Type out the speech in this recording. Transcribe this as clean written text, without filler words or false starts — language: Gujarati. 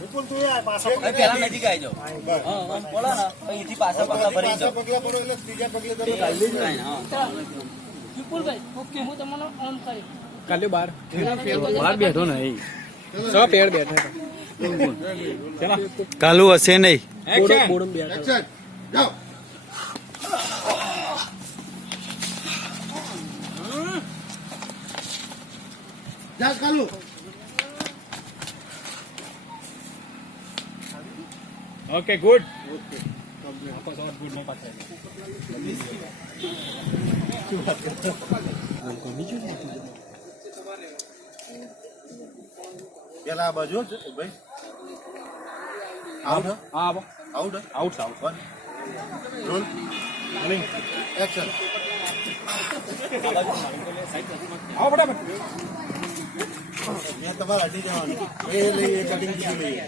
વિપુલ તું યાર પાછા પેલા નજીક આવી જાઓ. બોલો ને અહીંથી પાછા પગલા ભરી જાઓ. પગલા પડો એટલે ત્રીજા પગલે તમે વિપુલભાઈ ઓકે હું તમને ઓન કરી કાલે બાર બેઠો ને સો પેડ બેઠા કાલુ હશે નહીં. બોડમ બેઠા એક્શન જાઓ જા કાલુ ઓકે ગુડ પેલા આ બાજુ જ ભાઈ આઉટ હા out out out roll action આવો ફટાફટ મેં તમારે હટી જવાનું એ લઈએ કટિંગ કીધું લઈએ